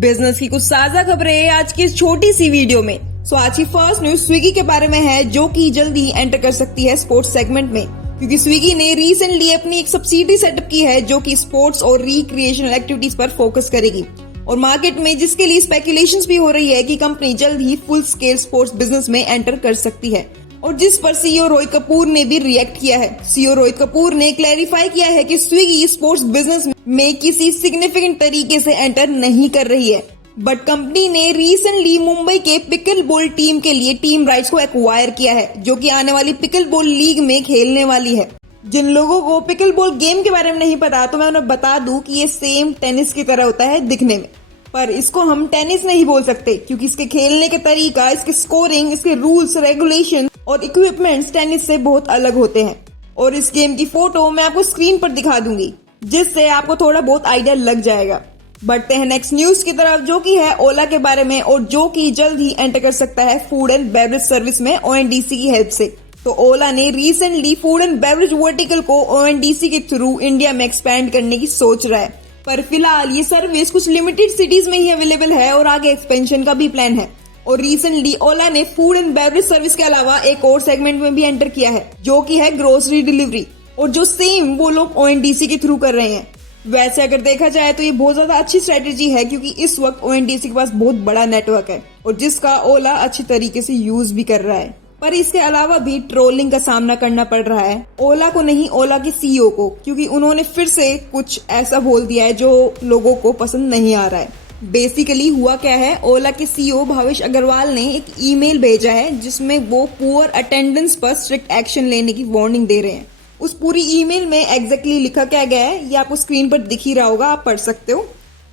Business की कुछ ताजा खबरें आज की इस छोटी सी वीडियो में। आज की फर्स्ट न्यूज स्विगी के बारे में है, जो कि जल्दी ही एंटर कर सकती है स्पोर्ट्स सेगमेंट में, क्योंकि स्विगी ने रिसेंटली अपनी एक सब्सिडी सेटअप की है जो कि स्पोर्ट्स और रिक्रिएशनल एक्टिविटीज पर फोकस करेगी। और मार्केट में जिसके लिए स्पेकुलेशंस भी हो रही है कि कंपनी जल्द ही फुल स्केल स्पोर्ट्स बिजनेस में एंटर कर सकती है। और जिस पर सीईओ रोहित कपूर ने भी रिएक्ट किया है। सीईओ रोहित कपूर ने क्लैरिफाई किया है कि स्विगी स्पोर्ट्स बिजनेस में किसी सिग्निफिकेंट तरीके से एंटर नहीं कर रही है, बट कंपनी ने रिसेंटली मुंबई के पिकल बॉल टीम के लिए टीम राइट्स को एक्वायर किया है, जो कि आने वाली पिकल बॉल लीग में खेलने वाली है। जिन लोगों को पिकल बॉल गेम के बारे में नहीं पता, तो मैं उन्हें बता दूं कि ये सेम टेनिस की तरह होता है दिखने में, पर इसको हम टेनिस नहीं बोल सकते क्योंकि इसके खेलने का तरीका, इसके स्कोरिंग, इसके रूल्स, रेगुलेशन और इक्विपमेंट्स टेनिस से बहुत अलग होते हैं। और इस गेम की फोटो मैं आपको स्क्रीन पर दिखा दूंगी, जिससे आपको थोड़ा बहुत आइडिया लग जाएगा। बढ़ते हैं नेक्स्ट न्यूज की तरफ, जो कि है ओला के बारे में, और जो कि जल्द ही एंटर कर सकता है फूड एंड बेवरेज सर्विस में ओएनडीसी की हेल्प से। तो ओला ने recently food and beverage vertical को ओएनडीसी के थ्रू इंडिया में एक्सपैंड करने की सोच रहा है, पर फिलहाल ये सर्विस कुछ लिमिटेड सिटीज में ही अवेलेबल है और आगे एक्सपेंशन का भी प्लान है। और रिसेंटली ओला ने फूड एंड बेवरेज सर्विस के अलावा एक और सेगमेंट में भी एंटर किया है, जो कि है ग्रोसरी डिलीवरी, और जो सेम वो लोग ओएनडीसी के थ्रू कर रहे हैं। वैसे अगर देखा जाए तो ये बहुत ज्यादा अच्छी स्ट्रेटेजी है, क्योंकि इस वक्त ओएनडीसी के पास बहुत बड़ा नेटवर्क है और जिसका ओला अच्छी तरीके से यूज भी कर रहा है। पर इसके अलावा भी ट्रोलिंग का सामना करना पड़ रहा है, ओला को नहीं, ओला के सीईओ को, क्योंकि उन्होंने फिर से कुछ ऐसा बोल दिया है जो लोगों को पसंद नहीं आ रहा है। बेसिकली हुआ क्या है, ओला के सीईओ भावेश अग्रवाल ने एक ईमेल भेजा है जिसमें वो पुअर अटेंडेंस पर स्ट्रिक्ट एक्शन लेने की वार्निंग दे रहे हैं। उस पूरी ईमेल में एग्जैक्टली लिखा क्या गया है ये आपको स्क्रीन पर दिख ही रहा होगा, आप पढ़ सकते हो।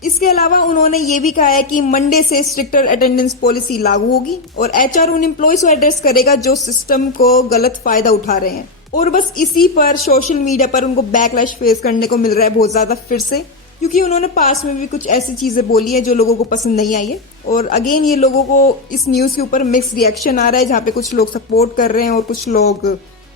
इसके अलावा उन्होंने ये भी कहा है कि मंडे से स्ट्रिक्टर अटेंडेंस पॉलिसी लागू होगी और एचआर उन एम्प्लॉयज को एड्रेस करेगा जो सिस्टम को गलत फायदा उठा रहे हैं। और बस इसी पर सोशल मीडिया पर उनको बैकलैश फेस करने को मिल रहा है बहुत ज्यादा फिर से, क्योंकि उन्होंने पास में भी कुछ ऐसी चीजें बोली है जो लोगों को पसंद नहीं आई है। और अगेन ये लोगों को इस न्यूज के ऊपर मिक्स रिएक्शन आ रहा है, जहाँ पे कुछ लोग सपोर्ट कर रहे हैं और कुछ लोग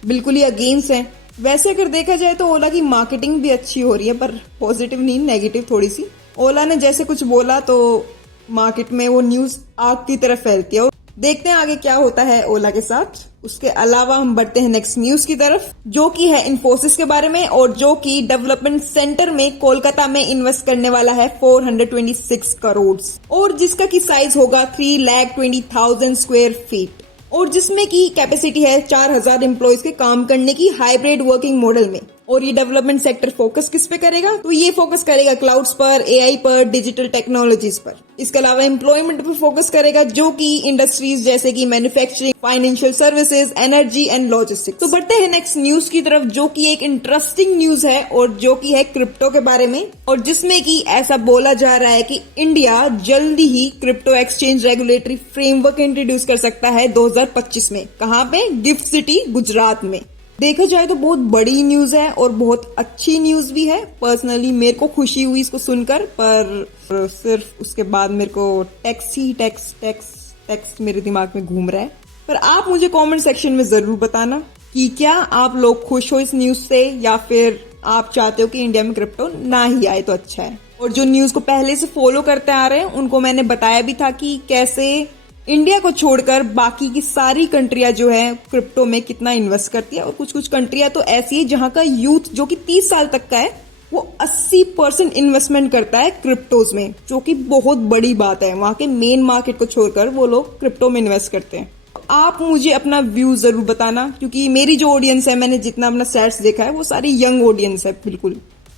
बिल्कुल ही अगेंस्ट हैं। वैसे अगर देखा जाए तो ओला की मार्केटिंग भी अच्छी हो रही है, पर पॉजिटिव नहीं, नेगेटिव थोड़ी सी। ओला ने जैसे कुछ बोला तो मार्केट में वो न्यूज आग की तरह फैलती है, और देखते हैं आगे क्या होता है ओला के साथ। उसके अलावा हम बढ़ते हैं नेक्स्ट न्यूज की तरफ, जो कि है इन्फोसिस के बारे में, और जो कि डेवलपमेंट सेंटर में कोलकाता में इन्वेस्ट करने वाला है 426 करोड़, और जिसका की साइज होगा 3,20,000 स्क्वायर फीट, और जिसमें की कैपेसिटी है 4,000 एम्प्लॉयज के काम करने की हाइब्रिड वर्किंग मॉडल में। और ये डेवलपमेंट सेक्टर फोकस किस पे करेगा, तो ये फोकस करेगा क्लाउड्स पर, एआई पर, डिजिटल टेक्नोलॉजीज पर। इसके अलावा एम्प्लॉयमेंट पर फोकस करेगा, जो कि इंडस्ट्रीज जैसे कि manufacturing, financial services, energy and logistics. तो बढ़ते हैं नेक्स्ट न्यूज की तरफ, जो कि एक इंटरेस्टिंग न्यूज है और जो कि है क्रिप्टो के बारे में, और जिसमें कि ऐसा बोला जा रहा है कि इंडिया जल्दी ही crypto exchange regulatory framework introduce कर सकता है 2025 में। कहाँ पे? गिफ्ट सिटी गुजरात में। देखा जाए तो बहुत बड़ी न्यूज है और बहुत अच्छी न्यूज भी है। पर्सनली मेरे को खुशी हुई इसको सुनकर, पर सिर्फ उसके बाद मेरे को टैक्स मेरे दिमाग में घूम रहा है। पर आप मुझे कमेंट सेक्शन में जरूर बताना कि क्या आप लोग खुश हो इस न्यूज से, या फिर आप चाहते हो कि इंडिया में क्रिप्टो ना ही आए तो अच्छा है। और जो न्यूज को पहले से फॉलो करते आ रहे हैं उनको मैंने बताया भी था कि कैसे इंडिया को छोड़कर बाकी की सारी कंट्रियां जो है क्रिप्टो में कितना इन्वेस्ट करती है। और कुछ कुछ कंट्रियां तो ऐसी है जहां का यूथ जो कि 30 साल तक का है वो 80% इन्वेस्टमेंट करता है क्रिप्टोज में, जो कि बहुत बड़ी बात है। वहां के मेन मार्केट को छोड़कर वो लोग क्रिप्टो में इन्वेस्ट करते हैं। आप मुझे अपना व्यू जरूर बताना, क्योंकि मेरी जो ऑडियंस है, मैंने जितना अपना स्टैट्स देखा है, वो सारी यंग ऑडियंस है बिल्कुल।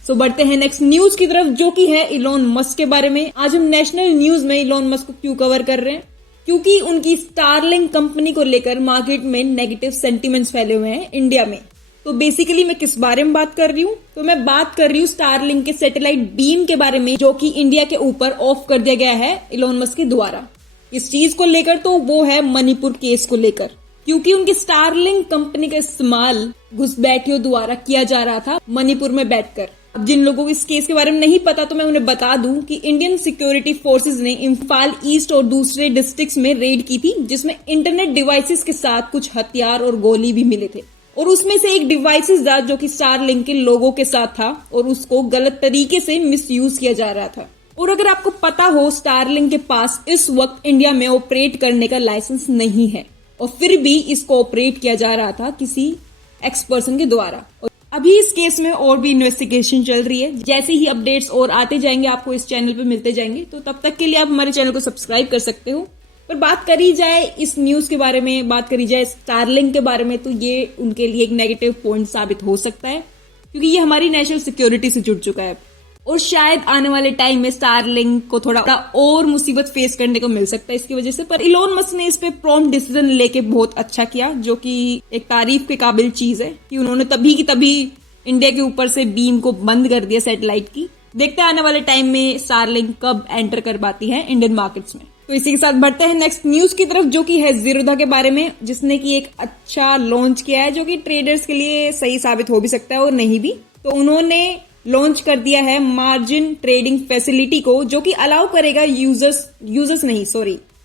सो बढ़ते हैं नेक्स्ट न्यूज की तरफ, जो कि है इलॉन मस्क के बारे में। आज हम नेशनल न्यूज में इलॉन मस्क को क्यों कवर कर रहे हैं, क्योंकि उनकी स्टारलिंक कंपनी को लेकर मार्केट में नेगेटिव सेंटीमेंट्स फैले हुए हैं इंडिया में। तो बेसिकली मैं किस बारे में बात कर रही हूँ, तो मैं बात कर रही हूँ स्टारलिंक के सैटेलाइट बीम के बारे में, जो कि इंडिया के ऊपर ऑफ कर दिया गया है इलॉन मस्क के द्वारा। इस चीज को लेकर तो वो है मणिपुर केस को लेकर, क्योंकि उनकी स्टारलिंक कंपनी का इस्तेमाल घुसपैठियों द्वारा किया जा रहा था मणिपुर में बैठकर। अब जिन लोगों को इस केस के बारे में नहीं पता, तो मैं उन्हें बता दूं कि इंडियन सिक्योरिटी फोर्सेज ने इम्फाल ईस्ट और दूसरे डिस्ट्रिक्ट्स में रेड की थी, जिसमें इंटरनेट डिवाइसेस के साथ कुछ हथियार और गोली भी मिले थे। और उसमें से एक डिवाइसेस था जो कि स्टारलिंक के लोगों के साथ था और उसको गलत तरीके से मिसयूज किया जा रहा था। और अगर आपको पता हो स्टारलिंक के पास इस वक्त इंडिया में ऑपरेट करने का लाइसेंस नहीं है और फिर भी इसको ऑपरेट किया जा रहा था किसी एक्स पर्सन के द्वारा। और अभी इस केस में और भी इन्वेस्टिगेशन चल रही है। जैसे ही अपडेट्स और आते जाएंगे आपको इस चैनल पे मिलते जाएंगे, तो तब तक के लिए आप हमारे चैनल को सब्सक्राइब कर सकते हो। पर बात करी जाए इस न्यूज के बारे में, बात करी जाए स्टारलिंक के बारे में, तो ये उनके लिए एक नेगेटिव पॉइंट साबित हो सकता है क्योंकि ये हमारी नेशनल सिक्योरिटी से जुड़ चुका है और शायद आने वाले टाइम में स्टारलिंक को थोड़ा और मुसीबत फेस करने को मिल सकता है इसकी वजह से। पर इलोन मस्क ने इस पे प्रॉम्प्ट डिसीजन लेके बहुत अच्छा किया, जो कि एक तारीफ के काबिल चीज है कि उन्होंने तभी की तभी इंडिया के ऊपर से बीम को बंद कर दिया सैटेलाइट की। देखते हैं आने वाले टाइम में स्टारलिंक कब एंटर कर पाती है इंडियन मार्केट्स में। तो इसी के साथ बढ़ते हैं नेक्स्ट न्यूज की तरफ, जो कि है जीरोधा के बारे में, जिसने की एक अच्छा लॉन्च किया है जो कि ट्रेडर्स के लिए सही साबित हो भी सकता है और नहीं भी। तो उन्होंने लॉन्च कर दिया है मार्जिन ट्रेडिंग फैसिलिटी को, जो कि अलाउ करेगा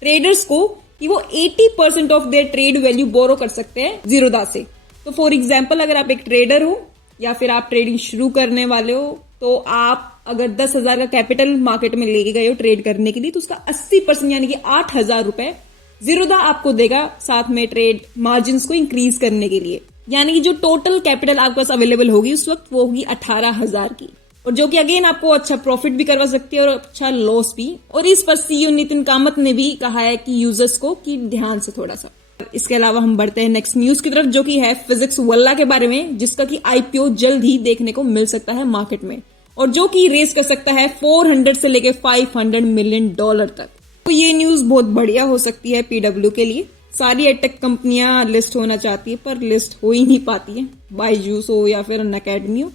ट्रेडर्स को कि वो 80% ऑफ देयर ट्रेड वैल्यू बोरो कर सकते हैं जीरोधा से। तो फॉर एग्जांपल, अगर आप एक ट्रेडर हो या फिर आप ट्रेडिंग शुरू करने वाले हो, तो आप अगर 10,000 का कैपिटल मार्केट में लेके गए हो ट्रेड करने के लिए, तो उसका 80% यानी कि 8,000 रुपए जीरोधा आपको देगा, साथ में ट्रेड मार्जिन को इंक्रीज करने के लिए। यानी कि जो टोटल कैपिटल आपके पास अवेलेबल होगी उस वक्त वो होगी 18,000 की, और जो कि अगेन आपको अच्छा प्रॉफिट भी करवा सकती है और अच्छा लॉस भी। और इस पर सीईओ नितिन कामत ने भी कहा है कि यूजर्स को कि ध्यान से थोड़ा सा। इसके अलावा हम बढ़ते हैं नेक्स्ट न्यूज की तरफ, जो कि है फिजिक्स वल्ला के बारे में, जिसका कि आईपीओ जल्द ही देखने को मिल सकता है मार्केट में और जो कि रेस कर सकता है 400 से लेके $500 मिलियन तक। तो ये न्यूज बहुत बढ़िया हो सकती है पीडब्ल्यू के लिए। सारी एडटेक कंपनियां लिस्ट होना चाहती है पर लिस्ट हो ही नहीं पाती है, बायजूस हो या फिर अनअकैडमी हो।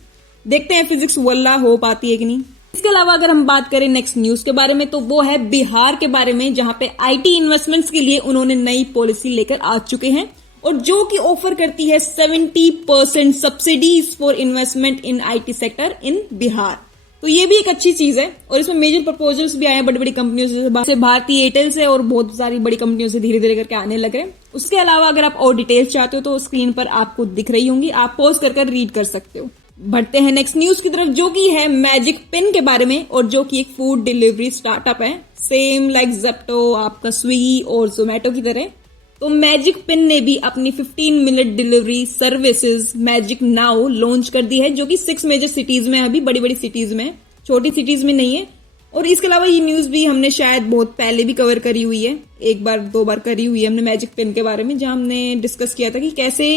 देखते हैं फिजिक्स वल्ला हो पाती है कि नहीं। इसके अलावा अगर हम बात करें नेक्स्ट न्यूज के बारे में, तो वो है बिहार के बारे में, जहां पे आईटी इन्वेस्टमेंट्स के लिए उन्होंने नई पॉलिसी लेकर आ चुके हैं और जो कि ऑफर करती है 70% subsidies for investment in IT sector in Bihar. तो ये भी एक अच्छी चीज है और इसमें मेजर प्रपोजल्स भी आए हैं बड़ी बड़ी कंपनियों से, भारतीय एयरटेल से और बहुत सारी बड़ी कंपनियों से धीरे धीरे करके आने लग रहे हैं। उसके अलावा अगर आप और डिटेल्स चाहते हो तो स्क्रीन पर आपको दिख रही होंगी, आप पॉज कर रीड कर सकते हो। बढ़ते हैं नेक्स्ट न्यूज की तरफ, जो कि है मैजिक पिन के बारे में और जो कि एक फूड डिलीवरी स्टार्टअप है, सेम लाइक ज़ेप्टो, आपका स्विगी और जोमेटो की तरह। तो मैजिक पिन ने भी अपनी 15 minute delivery services magic now launch कर दी है, जो कि 6 मेजर सिटीज में, अभी बड़ी बड़ी सिटीज में, छोटी सिटीज में नहीं है। और इसके अलावा ये न्यूज भी हमने शायद बहुत पहले भी कवर करी हुई है, एक बार दो बार करी हुई है हमने मैजिक पिन के बारे में, जहां हमने डिस्कस किया था कि कैसे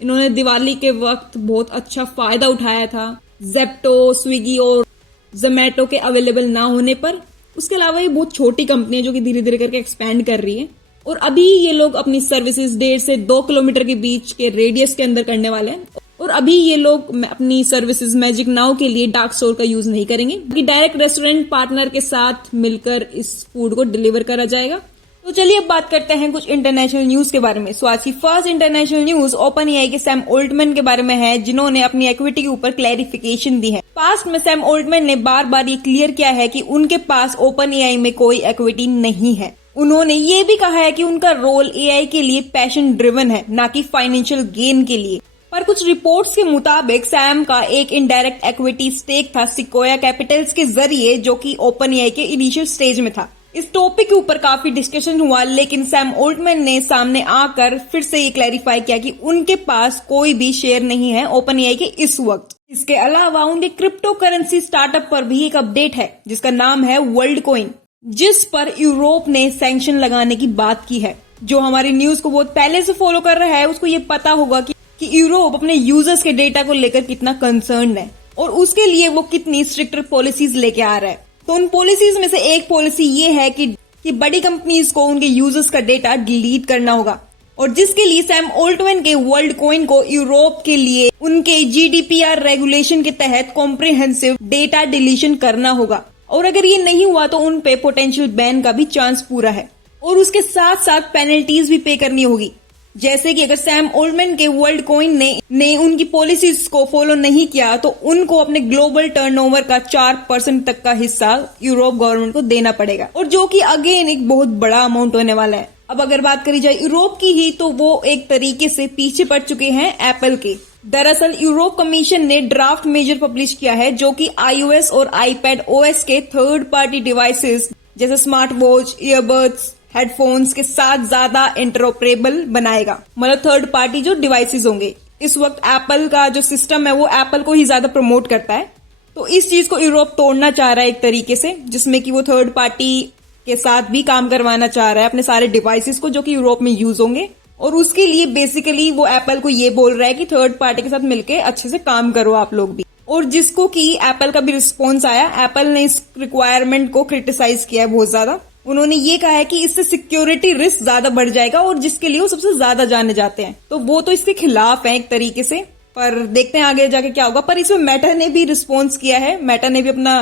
इन्होंने दिवाली के वक्त बहुत अच्छा फायदा उठाया था ज़ेप्टो, स्विगी और जोमेटो के अवेलेबल ना होने पर। उसके अलावा ये बहुत छोटी कंपनी है जो कि धीरे धीरे करके एक्सपैंड कर रही है और अभी ये लोग अपनी सर्विसेज 1.5 से 2 किलोमीटर के बीच के रेडियस के अंदर करने वाले हैं। और अभी ये लोग अपनी सर्विसेज मैजिक नाउ के लिए डार्क स्टोर का यूज नहीं करेंगे, कि डायरेक्ट रेस्टोरेंट पार्टनर के साथ मिलकर इस फूड को डिलीवर करा जाएगा। तो चलिए अब बात करते हैं कुछ इंटरनेशनल न्यूज के बारे में। सो आज की first international news open AI के सैम ऑल्टमैन के बारे में है, जिन्होंने अपनी इक्विटी के ऊपर क्लैरिफिकेशन दी है। पास्ट में सैम ऑल्टमैन ने बार बार ये क्लियर किया है कि उनके पास ओपन एआई में कोई इक्विटी नहीं है। उन्होंने ये भी कहा है कि उनका रोल एआई के लिए पैशन ड्रिवन है, ना कि फाइनेंशियल गेन के लिए। पर कुछ रिपोर्ट्स के मुताबिक सैम का एक इनडायरेक्ट इक्विटी स्टेक था सिक्वोया कैपिटल्स के जरिए, जो कि ओपन एआई के इनिशियल स्टेज में था। इस टॉपिक के ऊपर काफी डिस्कशन हुआ, लेकिन सैम ऑल्टमैन ने सामने आकर फिर से ये क्लैरिफाई किया कि उनके पास कोई भी शेयर नहीं है ओपन एआई के इस वक्त। इसके अलावा उनके क्रिप्टो करेंसी स्टार्टअप पर भी एक अपडेट है, जिसका नाम है वर्ल्ड कॉइन, जिस पर यूरोप ने सैंक्शन लगाने की बात की है। जो हमारी न्यूज को बहुत पहले से फॉलो कर रहा है उसको ये पता होगा कि यूरोप अपने यूजर्स के डेटा को लेकर कितना कंसर्न्ड है और उसके लिए वो कितनी स्ट्रिक्टर पॉलिसीज लेके आ रहा है। तो उन पॉलिसीज में से एक पॉलिसी ये है कि बड़ी कंपनीज को उनके यूजर्स का डेटा डिलीट करना होगा, और जिसके लिए सैम ऑल्टमैन के वर्ल्ड कॉइन को यूरोप के लिए उनके जीडीपीआर रेगुलेशन के तहत कॉम्प्रिहेंसिव डेटा डिलीशन करना होगा। और अगर ये नहीं हुआ तो उन पे पोटेंशियल बैन का भी चांस पूरा है और उसके साथ साथ पेनल्टीज भी पे करनी होगी। जैसे कि अगर सैम ऑल्टमैन के वर्ल्ड कॉइन ने उनकी पॉलिसीज को फॉलो नहीं किया तो उनको अपने ग्लोबल टर्नओवर का 4% तक का हिस्सा यूरोप गवर्नमेंट को देना पड़ेगा, और जो कि अगेन एक बहुत बड़ा अमाउंट होने वाला है। अब अगर बात करी जाए यूरोप की ही, तो वो एक तरीके से पीछे पड़ चुके हैं एप्पल के, दरअसल यूरोप कमीशन ने ड्राफ्ट मेजर पब्लिश किया है जो कि iOS और iPad OS के थर्ड पार्टी डिवाइसेस जैसे स्मार्ट वॉच, ईयरबड्स, हेडफोन्स के साथ ज्यादा इंटरऑपरेबल बनाएगा। मतलब थर्ड पार्टी जो डिवाइसेस होंगे, इस वक्त एप्पल का जो सिस्टम है वो एप्पल को ही ज्यादा प्रमोट करता है, तो इस चीज को यूरोप तोड़ना चाह रहा है एक तरीके से, जिसमें कि वो थर्ड पार्टी के साथ भी काम करवाना चाह रहा है अपने सारे डिवाइसेस को जो कि यूरोप में यूज होंगे। और उसके लिए बेसिकली वो एप्पल को ये बोल रहा है कि थर्ड पार्टी के साथ मिलके अच्छे से काम करो आप लोग भी। और जिसको कि एप्पल का भी रिस्पॉन्स आया, एप्पल ने इस रिक्वायरमेंट को क्रिटिसाइज किया है बहुत ज्यादा। उन्होंने ये कहा है कि इससे सिक्योरिटी रिस्क ज्यादा बढ़ जाएगा और जिसके लिए वो सबसे ज्यादा जाने जाते हैं, तो वो तो इसके खिलाफ है एक तरीके से। पर देखते हैं आगे जाके क्या होगा। पर इसमें मेटा ने भी रिस्पॉन्स किया है, मेटा ने भी अपना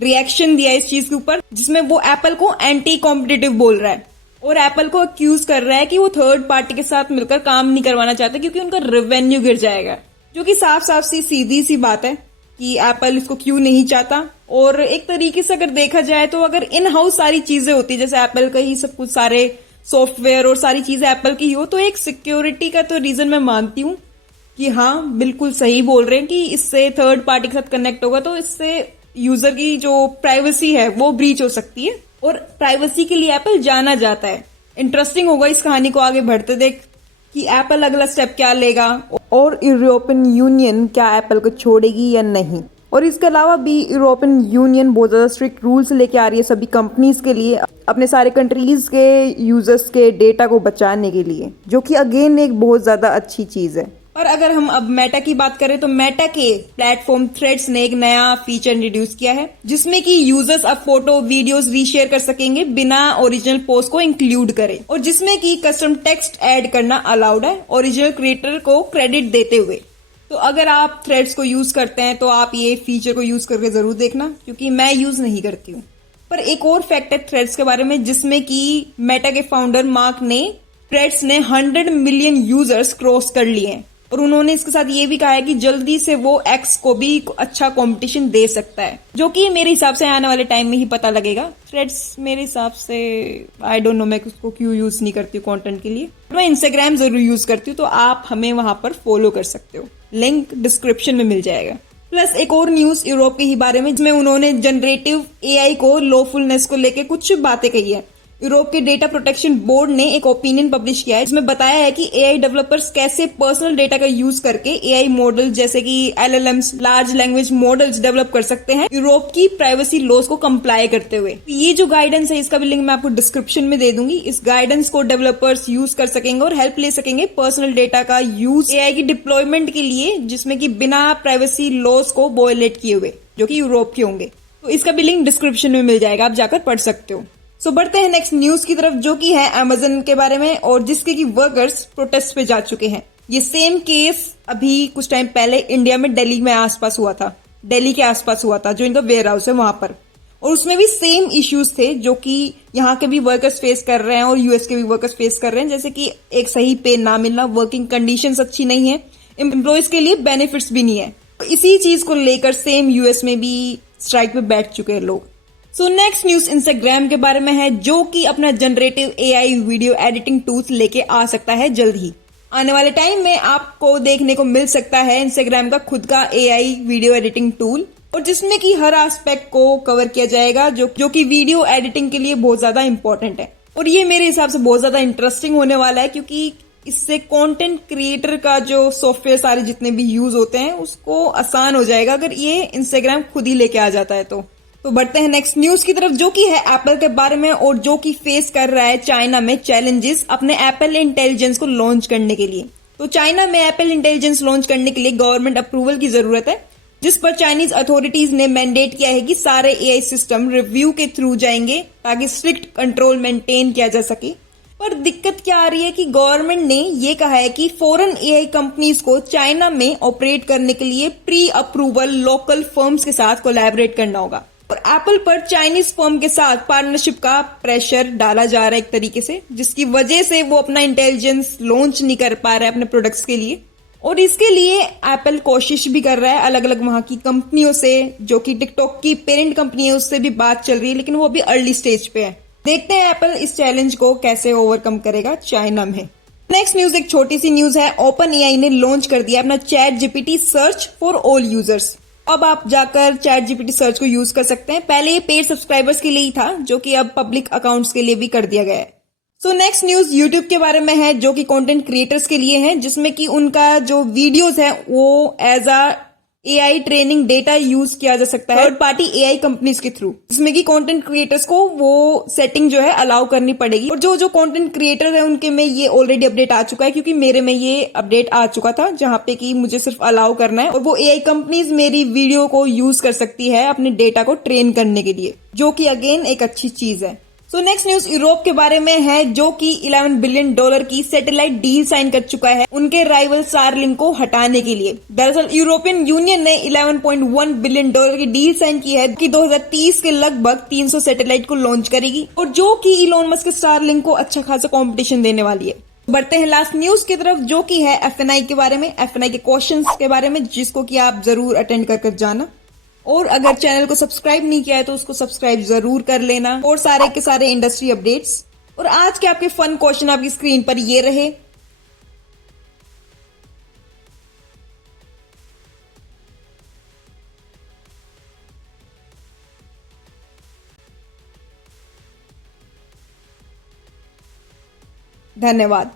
रिएक्शन दिया इस चीज के ऊपर, जिसमें वो एप्पल को एंटी कॉम्पिटिटिव बोल रहा है और एप्पल को अक्यूज कर रहा है कि वो थर्ड पार्टी के साथ मिलकर काम नहीं करवाना चाहते क्योंकि उनका रेवेन्यू गिर जाएगा, जो कि साफ साफ सी सीधी सी बात है कि एप्पल इसको क्यों नहीं चाहता। और एक तरीके से अगर देखा जाए तो अगर इन हाउस सारी चीजें होती, जैसे एप्पल का ही सब कुछ, सारे सॉफ्टवेयर और सारी चीजें एप्पल की ही हो, तो एक सिक्योरिटी का तो रीजन मैं मानती हूँ कि हाँ बिल्कुल सही बोल रहे हैं कि इससे थर्ड पार्टी के साथ कनेक्ट होगा तो इससे यूजर की जो प्राइवेसी है वो ब्रीच हो सकती है, और प्राइवेसी के लिए एप्पल जाना जाता है। इंटरेस्टिंग होगा इस कहानी को आगे बढ़ते देख कि एप्पल अगला स्टेप क्या लेगा और यूरोपियन यूनियन क्या एप्पल को छोड़ेगी या नहीं। और इसके अलावा भी यूरोपियन यूनियन बहुत ज्यादा स्ट्रिक्ट रूल्स लेके आ रही है सभी कंपनीज के लिए, अपने सारे कंट्रीज के यूजर्स के डेटा को बचाने के लिए, जो कि अगेन एक बहुत ज्यादा अच्छी चीज है। और अगर हम अब मेटा की बात करें तो मेटा के प्लेटफॉर्म थ्रेड्स ने एक नया फीचर इंट्रोड्यूस किया है जिसमें कि यूजर्स अब फोटो वीडियोस रीशेयर कर सकेंगे बिना ओरिजिनल पोस्ट को इंक्लूड करे, और जिसमें कि कस्टम टेक्स्ट ऐड करना अलाउड है ओरिजिनल क्रिएटर को क्रेडिट देते हुए। तो अगर आप थ्रेड्स को यूज करते हैं तो आप ये फीचर को यूज करके जरूर देखना, क्योंकि मैं यूज नहीं करती हूँ। पर एक और फैक्ट है थ्रेड्स के बारे में, जिसमें कि मेटा के फाउंडर मार्क ने थ्रेड्स ने 100 मिलियन यूजर्स क्रॉस कर लिए हैं, और उन्होंने इसके साथ ये भी कहा है कि जल्दी से वो एक्स को भी अच्छा कंपटीशन दे सकता है, जो कि मेरे हिसाब से आने वाले टाइम में ही पता लगेगा। थ्रेड्स मेरे हिसाब से आई डोंट नो मैं उसको क्यों यूज नहीं करती हूँ कंटेंट के लिए, मैं इंस्टाग्राम जरूर यूज करती हूँ, तो आप हमें वहां पर फॉलो कर सकते हो, लिंक डिस्क्रिप्शन में मिल जाएगा। प्लस एक और न्यूज यूरोप के ही बारे में, जिसमें उन्होंने जनरेटिव एआई को लॉफुलनेस को लेकर कुछ बातें कही है। यूरोप के डेटा प्रोटेक्शन बोर्ड ने एक ओपिनियन पब्लिश किया है जिसमें बताया है कि एआई डेवलपर्स कैसे पर्सनल डेटा का यूज करके एआई मॉडल जैसे कि LLMs, large language models develop कर सकते हैं यूरोप की प्राइवेसी लॉज को कंप्लाई करते हुए। ये जो गाइडेंस है इसका भी लिंक मैं आपको डिस्क्रिप्शन में दे दूंगी। इस गाइडेंस को डेवलपर्स यूज कर सकेंगे और हेल्प ले सकेंगे पर्सनल डेटा का यूज एआई की डिप्लॉयमेंट के लिए, जिसमें कि बिना प्राइवेसी लॉज को वायलेट किए हुए, जो कि यूरोप के होंगे। तो इसका भी लिंक डिस्क्रिप्शन में मिल जाएगा, आप जाकर पढ़ सकते हो। सो बढ़ते हैं नेक्स्ट न्यूज की तरफ, जो कि है अमेजन के बारे में, और जिसके की वर्कर्स प्रोटेस्ट पे जा चुके हैं। ये सेम केस अभी कुछ टाइम पहले इंडिया में दिल्ली में आसपास हुआ था, दिल्ली के आसपास हुआ था, जो इनका वेयर हाउस है वहां पर, और उसमें भी सेम इश्यूज थे जो कि यहाँ के भी वर्कर्स फेस कर रहे हैं और यूएस के भी वर्कर्स फेस कर रहे हैं, जैसे कि एक सही पे ना मिलना, वर्किंग कंडीशंस अच्छी नहीं है, एम्प्लॉयज के लिए बेनिफिट्स भी नहीं है। तो इसी चीज को लेकर सेम यूएस में भी स्ट्राइक पे बैठ चुके हैं लोग। सो नेक्स्ट न्यूज इंस्टाग्राम के बारे में है, जो कि अपना generative AI video editing tools लेके आ सकता है जल्द ही। आने वाले टाइम में आपको देखने को मिल सकता है इंस्टाग्राम का खुद का एआई वीडियो एडिटिंग टूल, और जिसमें कि हर एस्पेक्ट को कवर किया जाएगा जो कि वीडियो एडिटिंग के लिए बहुत ज्यादा इंपॉर्टेंट है। और ये मेरे हिसाब से बहुत ज्यादा इंटरेस्टिंग होने वाला है, क्योंकि इससे कंटेंट क्रिएटर का जो सॉफ्टवेयर सारे जितने भी यूज होते हैं उसको आसान हो जाएगा अगर ये इंस्टाग्राम खुद ही लेके आ जाता है। तो बढ़ते हैं नेक्स्ट न्यूज की तरफ, जो कि है एप्पल के बारे में, और जो कि फेस कर रहा है चाइना में चैलेंजेस अपने एप्पल इंटेलिजेंस को लॉन्च करने के लिए। तो चाइना में एप्पल इंटेलिजेंस लॉन्च करने के लिए गवर्नमेंट अप्रूवल की जरूरत है, जिस पर चाइनीज अथॉरिटीज ने मैंडेट किया है कि सारे एआई सिस्टम रिव्यू के थ्रू जाएंगे ताकि स्ट्रिक्ट कंट्रोल मेंटेन किया जा सके। पर दिक्कत क्या आ रही है कि गवर्नमेंट ने ये कहा है कि फॉरेन एआई कंपनीज को चाइना में ऑपरेट करने के लिए प्री अप्रूवल लोकल फर्म्स के साथ कोलैबोरेट करना होगा, और एप्पल पर चाइनीज फर्म के साथ पार्टनरशिप का प्रेशर डाला जा रहा है एक तरीके से, जिसकी वजह से वो अपना इंटेलिजेंस लॉन्च नहीं कर पा रहा है अपने प्रोडक्ट्स के लिए। और इसके लिए एप्पल कोशिश भी कर रहा है अलग अलग वहां की कंपनियों से, जो कि टिकटॉक की पेरेंट कंपनी है उससे भी बात चल रही है, लेकिन वो अभी अर्ली स्टेज पे है। देखते हैं एप्पल इस चैलेंज को कैसे ओवरकम करेगा चाइना में। नेक्स्ट न्यूज एक छोटी सी न्यूज है। ओपन एआई ने लॉन्च कर दिया अपना chat GPT search for all users. अब आप जाकर चैट जीपीटी सर्च को यूज कर सकते हैं। पहले ये पेड सब्सक्राइबर्स के लिए ही था, जो कि अब पब्लिक अकाउंट्स के लिए भी कर दिया गया है। सो नेक्स्ट न्यूज यूट्यूब के बारे में है, जो कि कंटेंट क्रिएटर्स के लिए है, जिसमें कि उनका जो वीडियोस है वो as a AI training data use किया जा सकता है थर्ड पार्टी एआई कंपनीज के थ्रू, जिसमें कि कंटेंट क्रिएटर्स को वो सेटिंग जो है अलाउ करनी पड़ेगी। और जो कंटेंट क्रिएटर है उनके में ये ऑलरेडी अपडेट आ चुका है, क्योंकि मेरे में ये अपडेट आ चुका था, जहां पे कि मुझे सिर्फ अलाउ करना है और वो एआई कंपनीज मेरी वीडियो को यूज कर सकती है अपने डेटा को ट्रेन करने के लिए, जो कि अगेन एक अच्छी चीज है। सो नेक्स्ट न्यूज यूरोप के बारे में है, जो कि $11 बिलियन की सैटेलाइट डील साइन कर चुका है उनके राइवल स्टारलिंक को हटाने के लिए। दरअसल यूरोपियन यूनियन ने $11.1 बिलियन की डील साइन की है, कि 2030 के लगभग 300 सैटेलाइट को लॉन्च करेगी, और जो कि इलॉन मस्क के स्टारलिंक को अच्छा खासा कंपटीशन देने वाली है। बढ़ते हैं लास्ट न्यूज की तरफ, जो कि है एफएनआई के बारे में, एफएनआई के क्वेश्चंस के बारे में, जिसको कि आप जरूर अटेंड कर जाना। और अगर चैनल को सब्सक्राइब नहीं किया है तो उसको सब्सक्राइब जरूर कर लेना, और सारे के सारे इंडस्ट्री अपडेट्स। और आज के आपके फन क्वेश्चन आपकी स्क्रीन पर ये रहे। धन्यवाद।